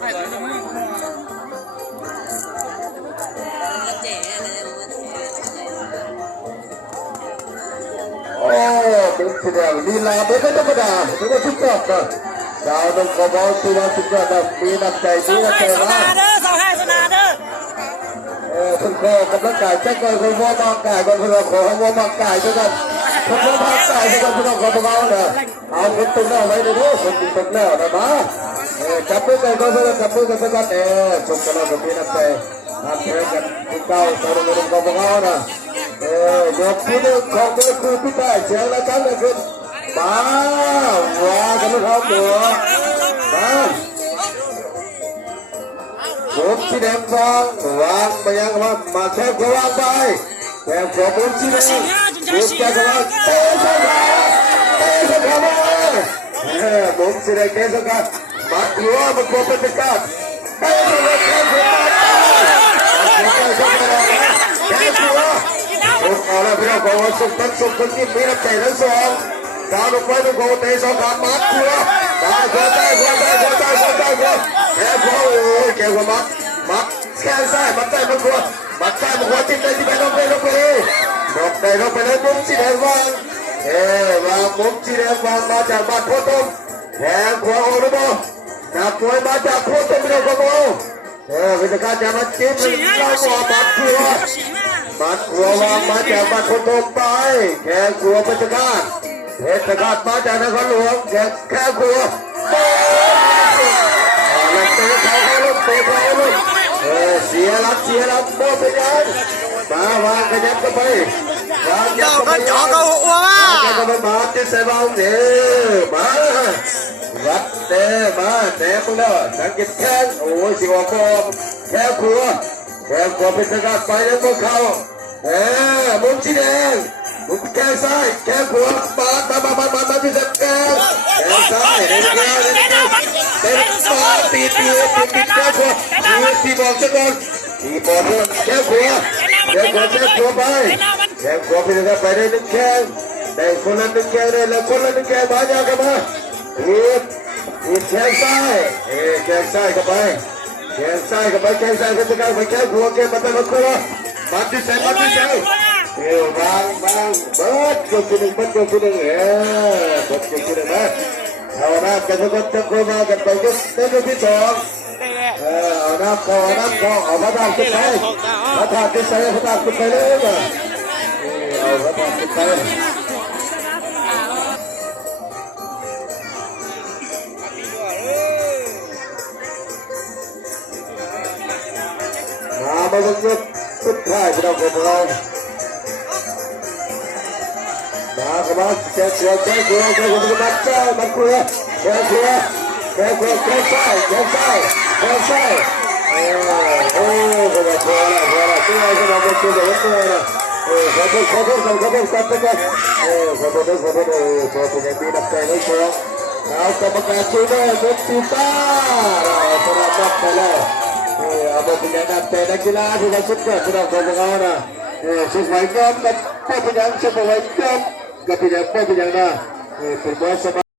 โอ้เป็นเสียงลีลาไม่ธรรมดาไม่ได้ทุกข์นะดาวดวงกบฏตัวสุดยอดมีน้ำใจมีน้ำใจมากคุณพ่อกำลังกายแจ็คก่อนคุณพ่อมองกายก่อนคุณพ่อขอพ่อมองกายด้วยกันคุณพ่อมองกายด้วยกันคุณพ่อขอพวกเราเนี่ยเอาคนตึงแล้วไว้เลยด้วยคนตึงแล้วนะมาจับมือกันก็จะจับมือกันสักกันชมกันแล้วก็มีน้ำใจน้ำใจกันคุณเก้าสาวนุ่มของพวกเรานะยกที่หนึ่งของเบอร์คูพี่ได้เชียงละครั้งเลยขึ้นมาว่ากันแล้วครับตัวมาผมสีแดงฟองวางไปยังว่ามาแค่ขวางไปแค่ขวางผมสีแดงผมแค่ขวางเตะสักการเตะสักการผมสีแดงเตะสักการมาหัวมันควรเป็นการเตะสักการแค่ขวางแค่ขวางผมเอาละพี่น้องของสุขทั้งสุขทั้งยิ้มมีน้ำใจทั้งสองดาวลงไปเป็นของเตะสองขามัดหัวได้แค่ขวางแค่ขวางโอ้ยแค่ขวางมัดแค่ซ้ายมัดใต้มัดขวามัดใต้มัดขวาจิ้มได้ที่ไปลงไปเลยบอกได้ลงไปเลยมุ้งสีแดงวางวางมุ้งสีแดงวางมาจากบ้านพ่อต้มแทงขวาโอ้โหนับมวยมาจากพ่อต้มไม่ได้ขวาวิธีการจะมาจิ้มเราบอกมัดขวาวางมาจากบ้านพ่อต้มไปแค่ขวาพิธีการเหตุการณ์มาจากนครหลวงแค่ขวาเสียรับโม่ไปยังมาวางขยับกันไปวางยับกันไปจ่อเขาหัวมาจะใส่บอลเนี่ยมาวัดเตะมาเตะปุ๊บแล้วสังเกตแข้งโอ้ยสิวฟอมแค่ขัวเป็นสกัดไปแล้วพวกเขามุ้งสีแดงมุ้งแข้งซ้ายแข้งขวามาที่สังเกตแข้งซ้ายเดินแข้งตีแข้งขวาตีบอกซะก่อนตีบอกเพื่อนแข้งขวาไปแข้งขวาเป็นสกัดไปได้หนึ่งแข้งได้คนละหนึ่งแข้งได้แล้วคนละหนึ่งแข้งมาอย่างกันมาตีแข้งซ้ายแข้งซ้ายเข้าไปแข้งซ้ายก็จะกลายไปแข้งขวาแข้งมาตั้งขวามาที่ใส่บางเบิดจบที่หนึ่งจบที่หนึ่งนะเอาน้ำกันทุกคนจะคุยมากันไปยกที่สองเอาน้ำเอาพระธาตุขึ้นไปพระธาตุขึ้นไปเลยเอาพระธาตุขึ้นไปมาเป็นยกสุดท้ายที่เราพบเรามาขมาแค่ขวามัดซ้ายมัดขวาแค่ซ้ายโอ้พอละตัวไอ้คนนั้นตัวเด็กตัวนะขอโทษกันไปกันขอโทษยังมีน้ำใจในช่วงเอากรรมการช่วยด้วยมุกซีต้าพอเราไปแล้วเอาไปเป็นน้ำใจนักกีฬาที่เราสุดยอดที่เราทำกันนะสุดไว้ก่อนกับเป็นยังสุดไว้ก่อนกับเป็นยังนะเป็นบอส